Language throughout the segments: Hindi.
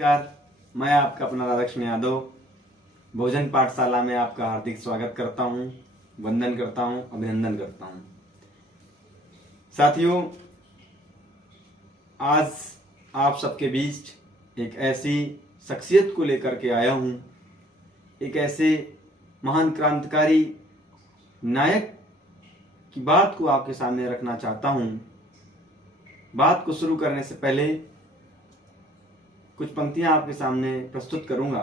नमस्कार। मैं आपका अपना राधाकृष्ण यादव भोजन पाठशाला में आपका हार्दिक स्वागत करता हूं, वंदन करता हूं, अभिनंदन करता हूं। साथियों, आज आप सबके बीच एक ऐसी शख्सियत को लेकर के आया हूं, एक ऐसे महान क्रांतिकारी नायक की बात को आपके सामने रखना चाहता हूं। बात को शुरू करने से पहले कुछ पंक्तियां आपके सामने प्रस्तुत करूंगा।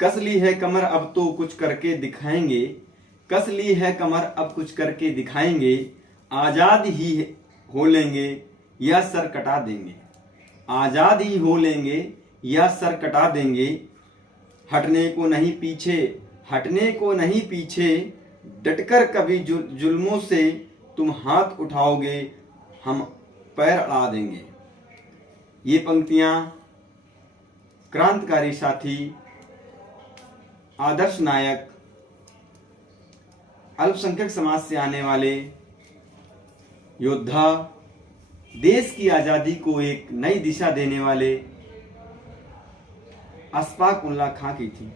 कस ली है कमर अब तो कुछ करके दिखाएंगे, कस ली है कमर अब कुछ करके दिखाएंगे, आजाद ही हो लेंगे या सर कटा देंगे, आजाद ही हो लेंगे या सर कटा देंगे, हटने को नहीं पीछे, हटने को नहीं पीछे, डटकर कभी जुल्मों से तुम हाथ उठाओगे, हम पैर अड़ा देंगे। ये पंक्तियां क्रांतिकारी साथी, आदर्श नायक, अल्पसंख्यक समाज से आने वाले योद्धा, देश की आजादी को एक नई दिशा देने वाले अशफाक उल्लाह खां की थी।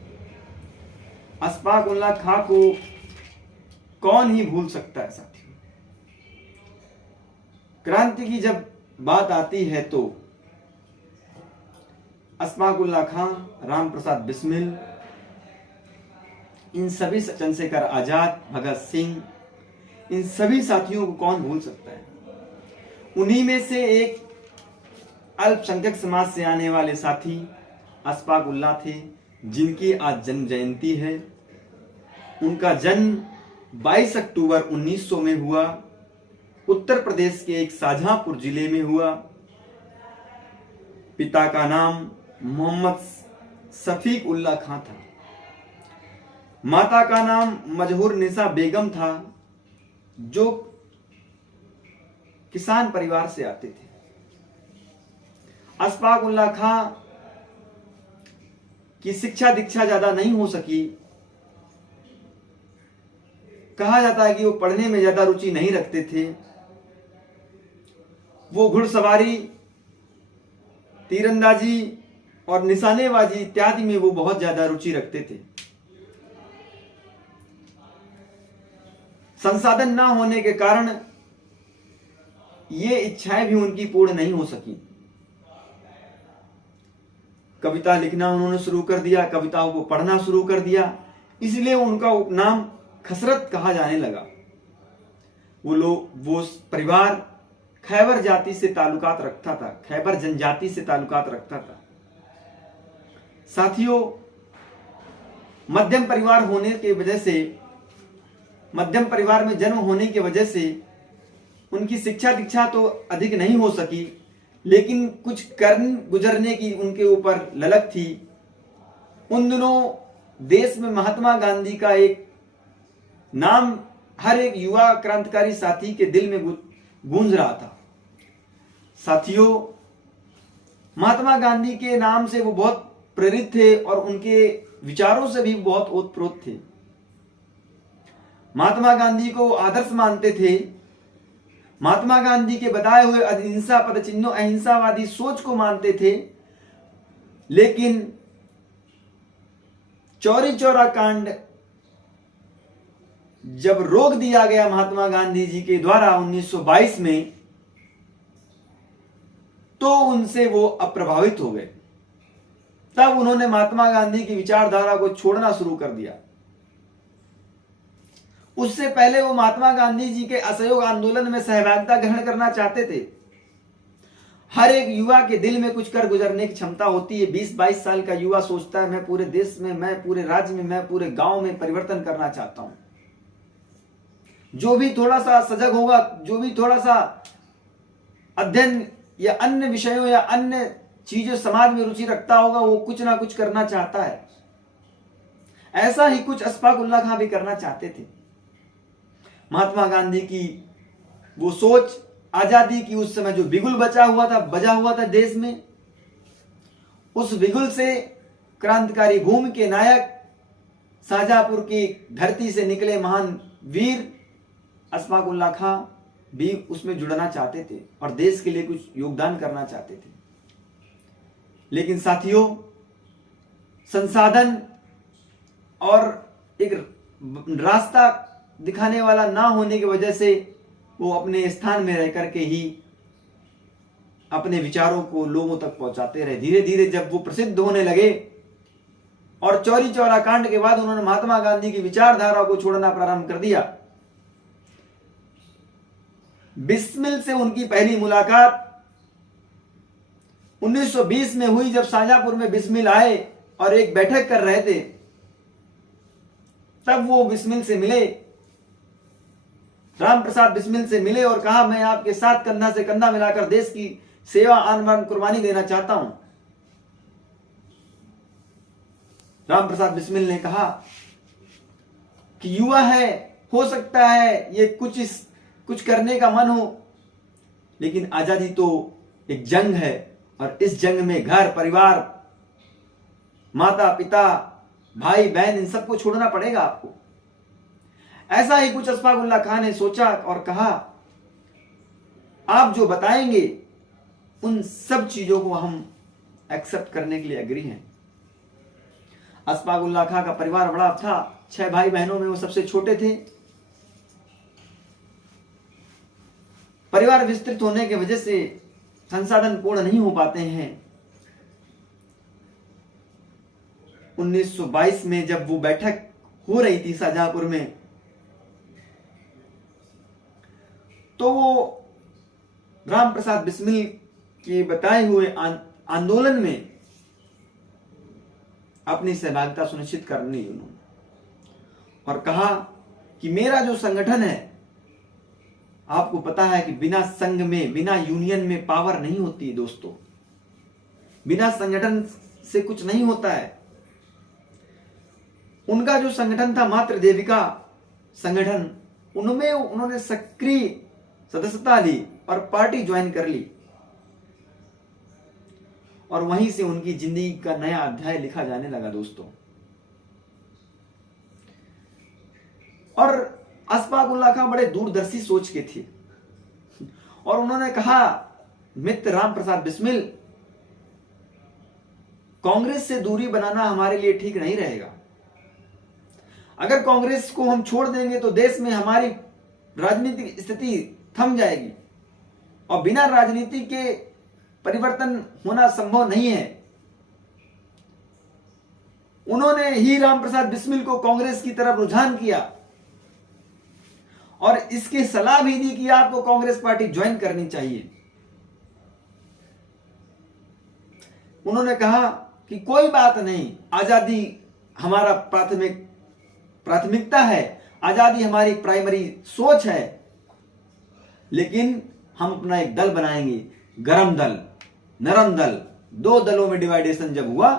अशफाक उल्लाह खां को कौन ही भूल सकता है साथियों। क्रांति की जब बात आती है तो अशफाक उल्लाह खां, राम प्रसाद बिस्मिल, इन सभी चंद्रशेखर आजाद, भगत सिंह, इन सभी साथियों को कौन भूल सकता है। उन्हीं में से एक अल्पसंख्यक समाज से आने वाले साथी अशफाक उल्लाह थे, जिनकी आज जन्म जयंती है। उनका जन्म 22 अक्टूबर 1900 में हुआ, उत्तर प्रदेश के एक शाहजहांपुर जिले में हुआ। पिता का नाम मोहम्मद शफीक उल्लाह खां था, माता का नाम मजहूर निसा बेगम था, जो किसान परिवार से आते थे। अशफाक उल्लाह खां की शिक्षा दीक्षा ज्यादा नहीं हो सकी। कहा जाता है कि वो पढ़ने में ज्यादा रुचि नहीं रखते थे। वो घुड़सवारी, तीरंदाजी और निशानेबाजी इत्यादि में वो बहुत ज्यादा रुचि रखते थे। संसाधन ना होने के कारण ये इच्छाएं भी उनकी पूर्ण नहीं हो सकी। कविता लिखना उन्होंने शुरू कर दिया, कविताओं को पढ़ना शुरू कर दिया, इसलिए उनका उपनाम खसरत कहा जाने लगा। वो परिवार खैबर जाति से ताल्लुकात रखता था, खैबर जनजाति से ताल्लुकात रखता था। साथियों, मध्यम परिवार होने के वजह से, मध्यम परिवार में जन्म होने की वजह से उनकी शिक्षा दीक्षा तो अधिक नहीं हो सकी, लेकिन कुछ कर्म गुजरने की उनके ऊपर ललक थी। उन दिनों देश में महात्मा गांधी का एक नाम हर एक युवा क्रांतिकारी साथी के दिल में गूंज रहा था। साथियों, महात्मा गांधी के नाम से वो बहुत प्रेरित थे और उनके विचारों से भी बहुत ओतप्रोत थे। महात्मा गांधी को आदर्श मानते थे। महात्मा गांधी के बताए हुए अहिंसा पद चिन्हों, अहिंसावादी सोच को मानते थे। लेकिन चौरी चौरा कांड जब रोक दिया गया महात्मा गांधी जी के द्वारा 1922 में, तो उनसे वो अप्रभावित हो गए। तब उन्होंने महात्मा गांधी की विचारधारा को छोड़ना शुरू कर दिया। उससे पहले वो महात्मा गांधी जी के असहयोग आंदोलन में सहभागिता ग्रहण करना चाहते थे। हर एक युवा के दिल में कुछ कर गुजरने की क्षमता होती है। 20-22 साल का युवा सोचता है, मैं पूरे देश में, मैं पूरे राज्य में, मैं पूरे गांव में परिवर्तन करना चाहता हूं। जो भी थोड़ा सा सजग होगा, जो भी थोड़ा सा अध्ययन या अन्य विषयों या अन्य चीजें समाज में रुचि रखता होगा, वो कुछ ना कुछ करना चाहता है। ऐसा ही कुछ अशफाक उल्लाह खां भी करना चाहते थे। महात्मा गांधी की वो सोच, आजादी की उस समय जो बिगुल बजा हुआ था देश में, उस बिगुल से क्रांतिकारी भूमि के नायक, शाहजहांपुर की धरती से निकले महान वीर अशफाक उल्लाह खां भी उसमें जुड़ना चाहते थे और देश के लिए कुछ योगदान करना चाहते थे। लेकिन साथियों, संसाधन और एक रास्ता दिखाने वाला ना होने की वजह से वो अपने स्थान में रह करके ही अपने विचारों को लोगों तक पहुंचाते रहे। धीरे धीरे जब वो प्रसिद्ध होने लगे और चौरी चौरा कांड के बाद उन्होंने महात्मा गांधी की विचारधारा को छोड़ना प्रारंभ कर दिया। बिस्मिल से उनकी पहली मुलाकात 1920 में हुई, जब शाहजहांपुर में बिस्मिल आए और एक बैठक कर रहे थे। तब वो बिस्मिल से मिले, राम प्रसाद बिस्मिल से मिले और कहा, मैं आपके साथ कंधा से कंधा मिलाकर देश की सेवा आन बान कुर्बानी देना चाहता हूं। राम प्रसाद बिस्मिल ने कहा कि युवा है, हो सकता है ये कुछ करने का मन हो, लेकिन आजादी तो एक जंग है और इस जंग में घर परिवार, माता पिता, भाई बहन, इन सबको छोड़ना पड़ेगा आपको। ऐसा ही कुछ अशफाक उल्लाह खान ने सोचा और कहा, आप जो बताएंगे उन सब चीजों को हम एक्सेप्ट करने के लिए एग्री हैं। अशफाक उल्लाह खान का परिवार बड़ा था, 6 भाई बहनों में वो सबसे छोटे थे। परिवार विस्तृत होने की वजह से संसाधन पूर्ण नहीं हो पाते हैं। 1922 में जब वो बैठक हो रही थी शाहजहांपुर में, तो वो राम प्रसाद बिस्मिल के बताए हुए आंदोलन में अपनी सहभागिता सुनिश्चित करनी उन्होंने और कहा कि मेरा जो संगठन है, आपको पता है कि बिना संघ में, बिना यूनियन में पावर नहीं होती है दोस्तों। बिना संगठन से कुछ नहीं होता है। उनका जो संगठन था मातृ देविका संगठन, उनमें उन्होंने सक्रिय सदस्यता ली और पार्टी ज्वाइन कर ली और वहीं से उनकी जिंदगी का नया अध्याय लिखा जाने लगा दोस्तों। और अशफाक उल्लाह खान बड़े दूरदर्शी सोच के थे और उन्होंने कहा, मित्र राम प्रसाद बिस्मिल, कांग्रेस से दूरी बनाना हमारे लिए ठीक नहीं रहेगा। अगर कांग्रेस को हम छोड़ देंगे तो देश में हमारी राजनीतिक स्थिति थम जाएगी और बिना राजनीति के परिवर्तन होना संभव नहीं है। उन्होंने ही राम प्रसाद बिस्मिल को कांग्रेस की तरफ रुझान किया और इसकी सलाह भी दी कि आपको कांग्रेस पार्टी ज्वाइन करनी चाहिए। उन्होंने कहा कि कोई बात नहीं, आजादी हमारा प्राथमिकता है, आजादी हमारी प्राइमरी सोच है, लेकिन हम अपना एक दल बनाएंगे, गरम दल, नरम दल। 2 दलों में डिवाइडेशन जब हुआ,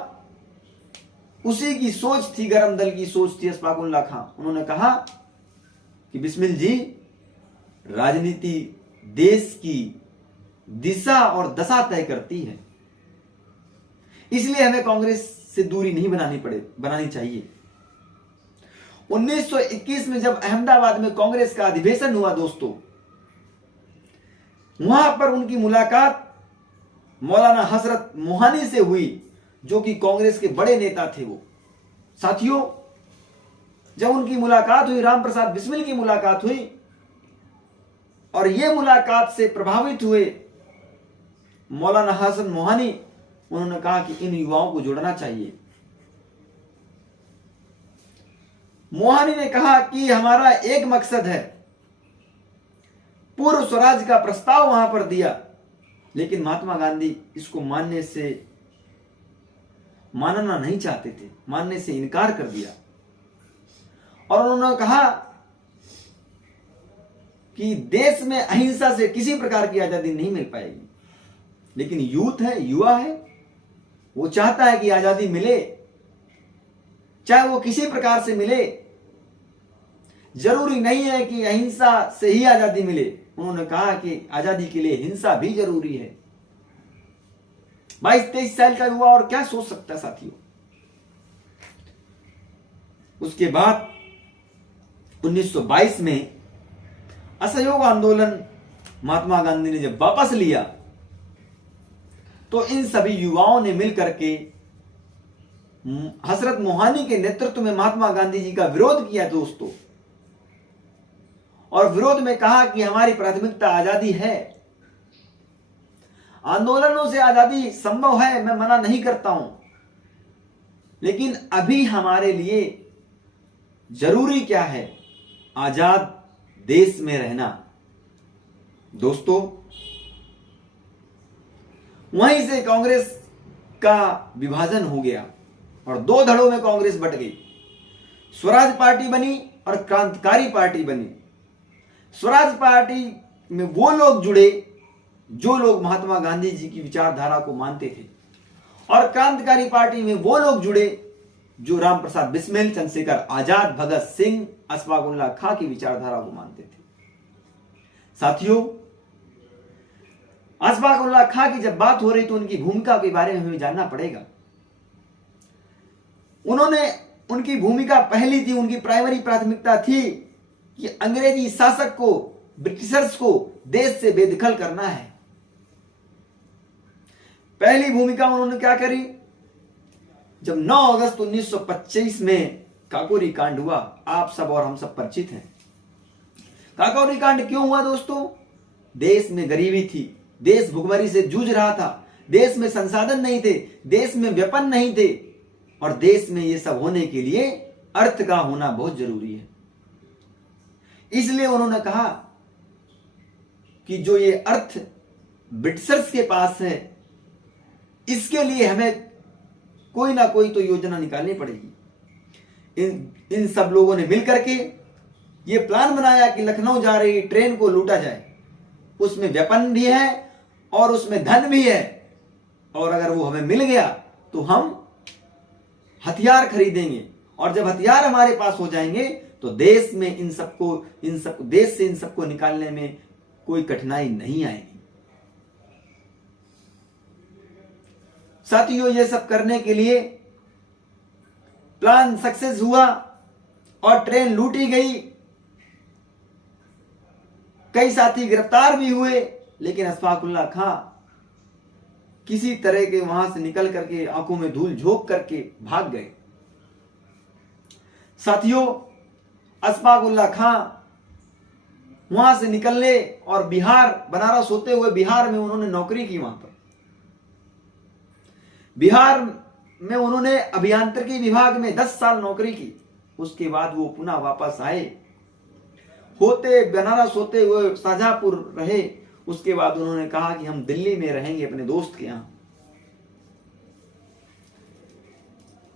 उसी की सोच थी, गरम दल की सोच थी अशफाक उल्लाह खान। उन्होंने कहा कि बिस्मिल जी, राजनीति देश की दिशा और दशा तय करती है, इसलिए हमें कांग्रेस से दूरी नहीं बनानी चाहिए। 1921 में जब अहमदाबाद में कांग्रेस का अधिवेशन हुआ दोस्तों, वहां पर उनकी मुलाकात मौलाना हजरत मोहानी से हुई, जो कि कांग्रेस के बड़े नेता थे वो। साथियों, जब उनकी मुलाकात हुई, राम प्रसाद बिस्मिल की मुलाकात हुई और ये मुलाकात से प्रभावित हुए मौलाना हसन मोहानी, उन्होंने कहा कि इन युवाओं को जोड़ना चाहिए। मोहानी ने कहा कि हमारा एक मकसद है, पूर्व स्वराज का प्रस्ताव वहां पर दिया, लेकिन महात्मा गांधी इसको मानना नहीं चाहते थे, मानने से इनकार कर दिया। और उन्होंने कहा कि देश में अहिंसा से किसी प्रकार की आजादी नहीं मिल पाएगी, लेकिन यूथ है, युवा है, वो चाहता है कि आजादी मिले, चाहे वो किसी प्रकार से मिले। जरूरी नहीं है कि अहिंसा से ही आजादी मिले। उन्होंने कहा कि आजादी के लिए हिंसा भी जरूरी है। 22-23 साल का युवा और क्या सोच सकता है साथियों। उसके बाद 1922 में असहयोग आंदोलन महात्मा गांधी ने जब वापस लिया, तो इन सभी युवाओं ने मिलकर के हजरत मोहानी के नेतृत्व में महात्मा गांधी जी का विरोध किया दोस्तों, और विरोध में कहा कि हमारी प्राथमिकता आजादी है। आंदोलनों से आजादी संभव है, मैं मना नहीं करता हूं, लेकिन अभी हमारे लिए जरूरी क्या है? आजाद देश में रहना। दोस्तों, वहीं से कांग्रेस का विभाजन हो गया और दो धड़ों में कांग्रेस बट गई। स्वराज पार्टी बनी और क्रांतिकारी पार्टी बनी। स्वराज पार्टी में वो लोग जुड़े जो लोग महात्मा गांधी जी की विचारधारा को मानते थे, और क्रांतिकारी पार्टी में वो लोग जुड़े जो राम प्रसाद बिस्मिल, चंद्रशेखर आजाद, भगत सिंह, अशफाक उल्लाह खां की विचारधारा को मानते थे। साथियों, अशफाक उल्लाह खां की जब बात हो रही तो उनकी भूमिका के बारे में हमें जानना पड़ेगा। उनकी भूमिका पहली थी, उनकी प्राइमरी प्राथमिकता थी कि अंग्रेजी शासक को, ब्रिटिशर्स को देश से बेदखल करना है। पहली भूमिका उन्होंने क्या करी? जब 9 अगस्त 1925 में काकोरी कांड हुआ, आप सब और हम सब परिचित हैं। काकोरी कांड क्यों हुआ दोस्तों? देश में गरीबी थी, देश भुखमरी से जूझ रहा था, देश में संसाधन नहीं थे, देश में वेपन नहीं थे, और देश में ये सब होने के लिए अर्थ का होना बहुत जरूरी है। इसलिए उन्होंने कहा कि जो ये अर्थ ब्रिटिशर्स के पास है, इसके लिए हमें कोई ना कोई तो योजना निकालनी पड़ेगी। इन सब लोगों ने मिलकर के ये प्लान बनाया कि लखनऊ जा रही ट्रेन को लूटा जाए। उसमें वेपन भी है और उसमें धन भी है, और अगर वो हमें मिल गया तो हम हथियार खरीदेंगे, और जब हथियार हमारे पास हो जाएंगे तो देश में देश से इन सबको निकालने में कोई कठिनाई नहीं आएगी। साथियों, ये सब करने के लिए प्लान सक्सेस हुआ और ट्रेन लूटी गई। कई साथी गिरफ्तार भी हुए, लेकिन अशफाक उल्लाह खां किसी तरह के वहां से निकल करके आंखों में धूल झोंक करके भाग गए। साथियों, अशफाक उल्लाह खां वहां से निकलने और बनारस होते हुए बिहार में उन्होंने नौकरी की। वहां पर बिहार में उन्होंने अभियांत्रिकी विभाग में 10 साल नौकरी की। उसके बाद वो पुनः वापस आए, बनारस होते हुए शाहजहांपुर रहे। उसके बाद उन्होंने कहा कि हम दिल्ली में रहेंगे अपने दोस्त के यहां।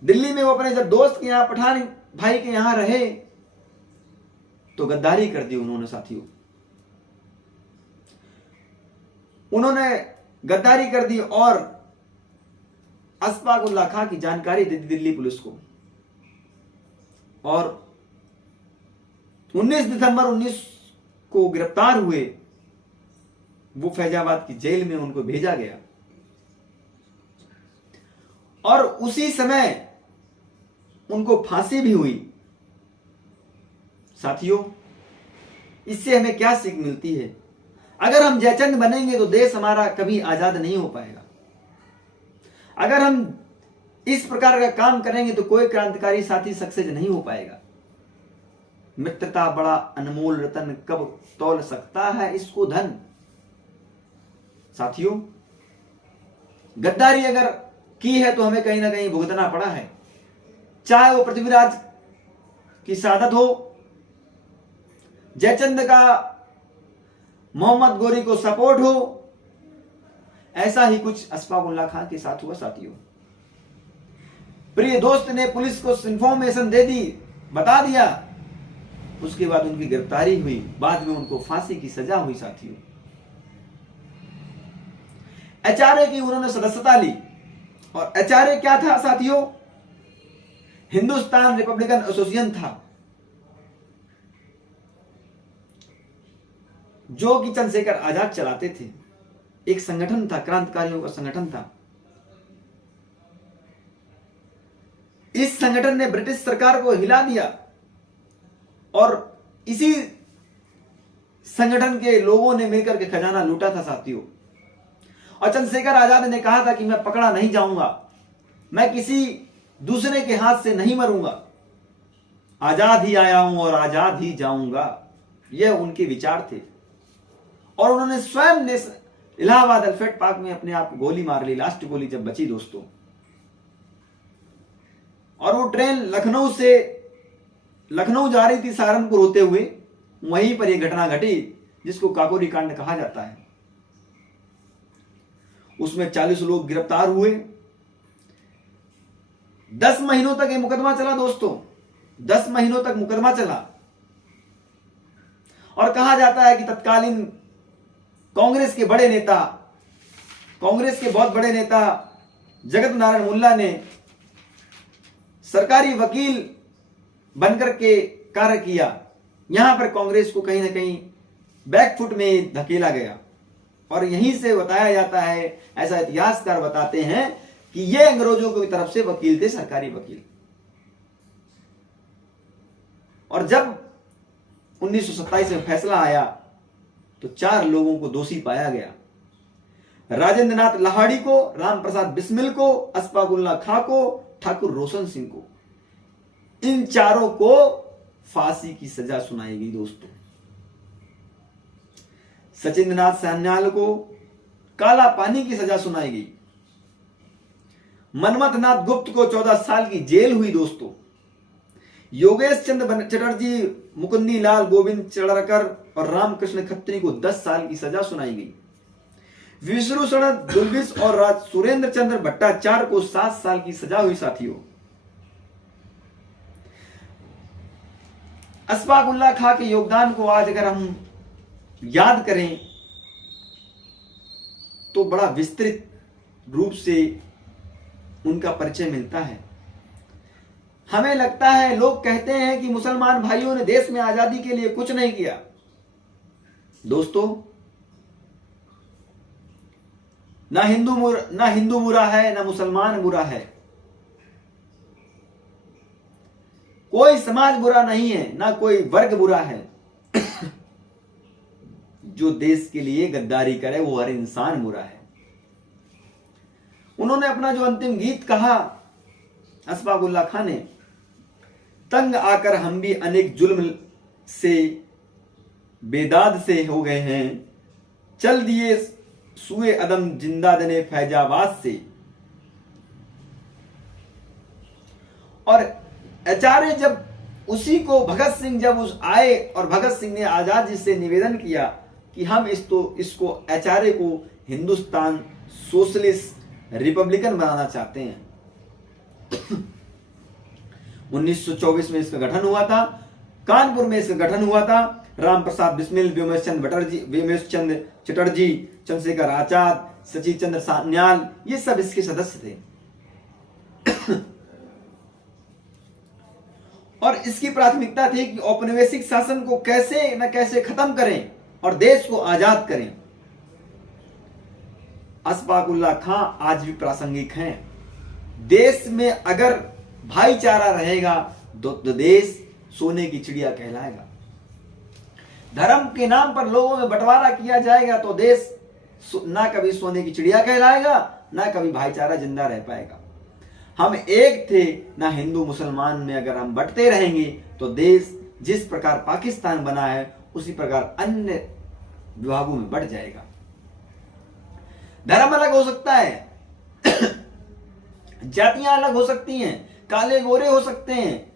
दिल्ली में वो अपने जब दोस्त के यहां, पठान भाई के यहां रहे, तो गद्दारी कर दी उन्होंने। साथियों, उन्होंने गद्दारी कर दी और अशफाक उल्लाह खां की जानकारी दे दी दिल्ली पुलिस को, और 19 दिसंबर 19 को गिरफ्तार हुए। वो फैजाबाद की जेल में उनको भेजा गया, और उसी समय उनको फांसी भी हुई। साथियों, इससे हमें क्या सीख मिलती है? अगर हम जयचंद बनेंगे तो देश हमारा कभी आजाद नहीं हो पाएगा। अगर हम इस प्रकार का काम करेंगे तो कोई क्रांतिकारी साथी सक्सेस नहीं हो पाएगा। मित्रता बड़ा अनमोल रतन, कब तौल सकता है इसको धन। साथियों, गद्दारी अगर की है तो हमें कहीं ना कहीं भुगतना पड़ा है, चाहे वो पृथ्वीराज की शहादत हो, जयचंद का मोहम्मद गोरी को सपोर्ट हो, ऐसा ही कुछ अशफाक उल्लाह खां के साथ हुआ। साथियों, प्रिय दोस्त ने पुलिस को इंफॉर्मेशन दे दी, बता दिया, उसके बाद उनकी गिरफ्तारी हुई, बाद में उनको फांसी की सजा हुई। साथियों, एचआरए की उन्होंने सदस्यता ली, और एचआरए क्या था साथियों? हिंदुस्तान रिपब्लिकन एसोसिएशन था, जो कि चंद्रशेखर आजाद चलाते थे। एक संगठन था, क्रांतिकारियों का संगठन था। इस संगठन ने ब्रिटिश सरकार को हिला दिया, और इसी संगठन के लोगों ने मिलकर के खजाना लूटा था। साथियों, और चंद्रशेखर आजाद ने कहा था कि मैं पकड़ा नहीं जाऊंगा, मैं किसी दूसरे के हाथ से नहीं मरूंगा, आजाद ही आया हूं और आजाद ही जाऊंगा। यह उनके विचार थे। और उन्होंने स्वयं ने इलाहाबाद अल्फ्रेड पार्क में अपने आप को गोली मार ली, लास्ट गोली जब बची दोस्तों। और वो ट्रेन लखनऊ जा रही थी सहारनपुर होते हुए, वहीं पर यह घटना घटी जिसको काकोरी कांड कहा जाता है। उसमें 40 लोग गिरफ्तार हुए। 10 महीनों तक ये मुकदमा चला दोस्तों, 10 महीनों तक मुकदमा चला। और कहा जाता है कि तत्कालीन कांग्रेस के बहुत बड़े नेता जगत नारायण मुल्ला ने सरकारी वकील बनकर के कार्य किया। यहां पर कांग्रेस को कहीं ना कहीं बैकफुट में धकेला गया। और यहीं से बताया जाता है, ऐसा इतिहासकार बताते हैं कि ये अंग्रेजों की तरफ से वकील थे, सरकारी वकील। और जब 1927 में फैसला आया तो 4 लोगों को दोषी पाया गया। राजेंद्र नाथ लाहाड़ी को, राम प्रसाद बिस्मिल को, अशफाकुल्लाह खां को, ठाकुर रोशन सिंह को, इन चारों को फांसी की सजा सुनाई गई दोस्तों। सचिंद्र नाथ सान्याल को काला पानी की सजा सुनाई गई। मनमथ नाथ गुप्त को 14 साल की जेल हुई दोस्तों। योगेश चंद्र चटर्जी, मुकुंदी लाल गोविंद चड़रकर और रामकृष्ण खत्री को 10 साल की सजा सुनाई गई। विष्णु शरण दुलबिस और राज सुरेंद्र चंद्र भट्टाचार्य को 7 साल की सजा हुई साथियों। अशफाकुल्लाह खां के योगदान को आज अगर हम याद करें तो बड़ा विस्तृत रूप से उनका परिचय मिलता है। हमें लगता है, लोग कहते हैं कि मुसलमान भाइयों ने देश में आजादी के लिए कुछ नहीं किया। दोस्तों, ना हिंदू बुरा है, ना मुसलमान बुरा है, कोई समाज बुरा नहीं है, ना कोई वर्ग बुरा है। जो देश के लिए गद्दारी करे वो हर इंसान बुरा है। उन्होंने अपना जो अंतिम गीत कहा अशफाकुल्लाह खां ने, तंग आकर हम भी अनेक जुल्म से बेदाद से हो गए हैं, चल दिए सुए अदम जिंदा दने फैजाबाद से। और आचार्य जब उसी को भगत सिंह जब उस आए और भगत सिंह ने आजाद जी से निवेदन किया कि हम इसको आचार्य को हिंदुस्तान सोशलिस्ट रिपब्लिकन बनाना चाहते हैं। 1924 में इसका गठन हुआ था, कानपुर में इसका गठन हुआ था। राम प्रसाद बिस्मिल, व्योमेश चंद्र चटर्जी, चंद्रशेखर आजाद, सचिन चंद्र सान्याल, ये सब इसके सदस्य थे। और इसकी प्राथमिकता थी कि औपनिवेशिक शासन को कैसे न कैसे खत्म करें और देश को आजाद करें। अशफाकुल्लाह खां आज भी प्रासंगिक हैं। देश में अगर भाईचारा रहेगा तो देश सोने की चिड़िया कहलाएगा। धर्म के नाम पर लोगों में बंटवारा किया जाएगा तो देश ना कभी सोने की चिड़िया कहलाएगा, ना कभी भाईचारा जिंदा रह पाएगा। हम एक थे, ना हिंदू मुसलमान में अगर हम बंटते रहेंगे तो देश जिस प्रकार पाकिस्तान बना है उसी प्रकार अन्य विभागों में बढ़ जाएगा। धर्म अलग हो सकता है, जातियां अलग हो सकती हैं, काले गोरे हो सकते हैं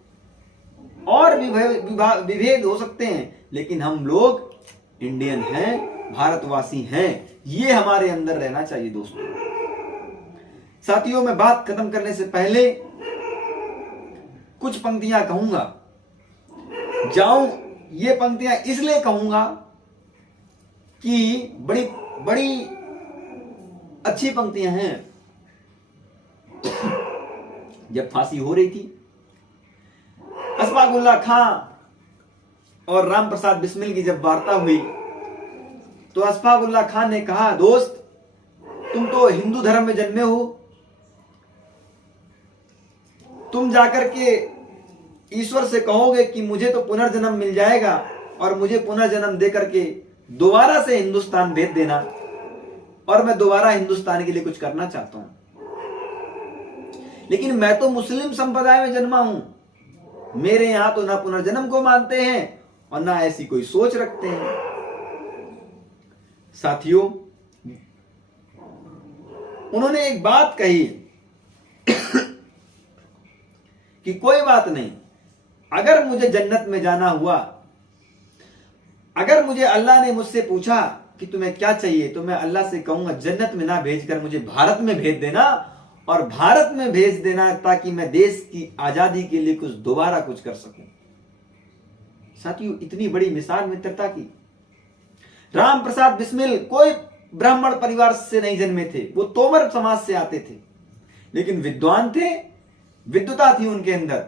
और भी विभेद हो सकते हैं, लेकिन हम लोग इंडियन हैं, भारतवासी हैं। ये हमारे अंदर रहना चाहिए दोस्तों। साथियों, मैं बात खत्म करने से पहले कुछ पंक्तियां कहूंगा। ये पंक्तियां इसलिए कहूंगा कि बड़ी बड़ी अच्छी पंक्तियां हैं। जब फांसी हो रही थी, अशफाकुल्लाह खां और राम प्रसाद बिस्मिल की जब वार्ता हुई तो अशफाकुल्लाह खां ने कहा, दोस्त तुम तो हिंदू धर्म में जन्मे हो, तुम जाकर के ईश्वर से कहोगे कि मुझे तो पुनर्जन्म मिल जाएगा और मुझे पुनर्जन्म देकर के दोबारा से हिंदुस्तान भेज देना। और मैं दोबारा हिंदुस्तान के लिए कुछ करना चाहता हूं। लेकिन मैं तो मुस्लिम संप्रदाय में जन्मा हूं, मेरे यहां तो ना पुनर्जन्म को मानते हैं और ना ऐसी कोई सोच रखते हैं। साथियों, उन्होंने एक बात कही कि कोई बात नहीं, अगर मुझे जन्नत में जाना हुआ, अगर मुझे अल्लाह ने मुझसे पूछा कि तुम्हें क्या चाहिए, तो मैं अल्लाह से कहूंगा जन्नत में ना भेजकर मुझे भारत में भेज देना, और भारत में भेज देना ताकि मैं देश की आजादी के लिए दोबारा कुछ कर सकूं। साथियों, इतनी बड़ी मिसाल मित्रता की। राम प्रसाद बिस्मिल कोई ब्राह्मण परिवार से नहीं जन्मे थे, वो तोमर समाज से आते थे, लेकिन विद्वान थे, विद्वता थी उनके अंदर,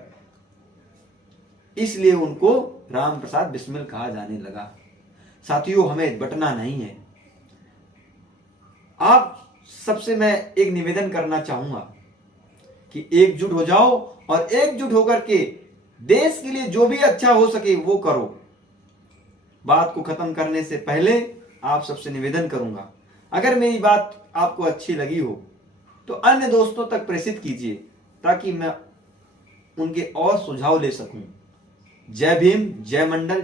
इसलिए उनको राम प्रसाद बिस्मिल कहा जाने लगा। साथियों, हमें बटना नहीं है। आप सबसे मैं एक निवेदन करना चाहूंगा कि एकजुट हो जाओ और एकजुट होकर के देश के लिए जो भी अच्छा हो सके वो करो। बात को खत्म करने से पहले आप सबसे निवेदन करूंगा, अगर मेरी बात आपको अच्छी लगी हो तो अन्य दोस्तों तक प्रेषित कीजिए ताकि मैं उनके और सुझाव ले सकूं। जय भीम, जय मंडल।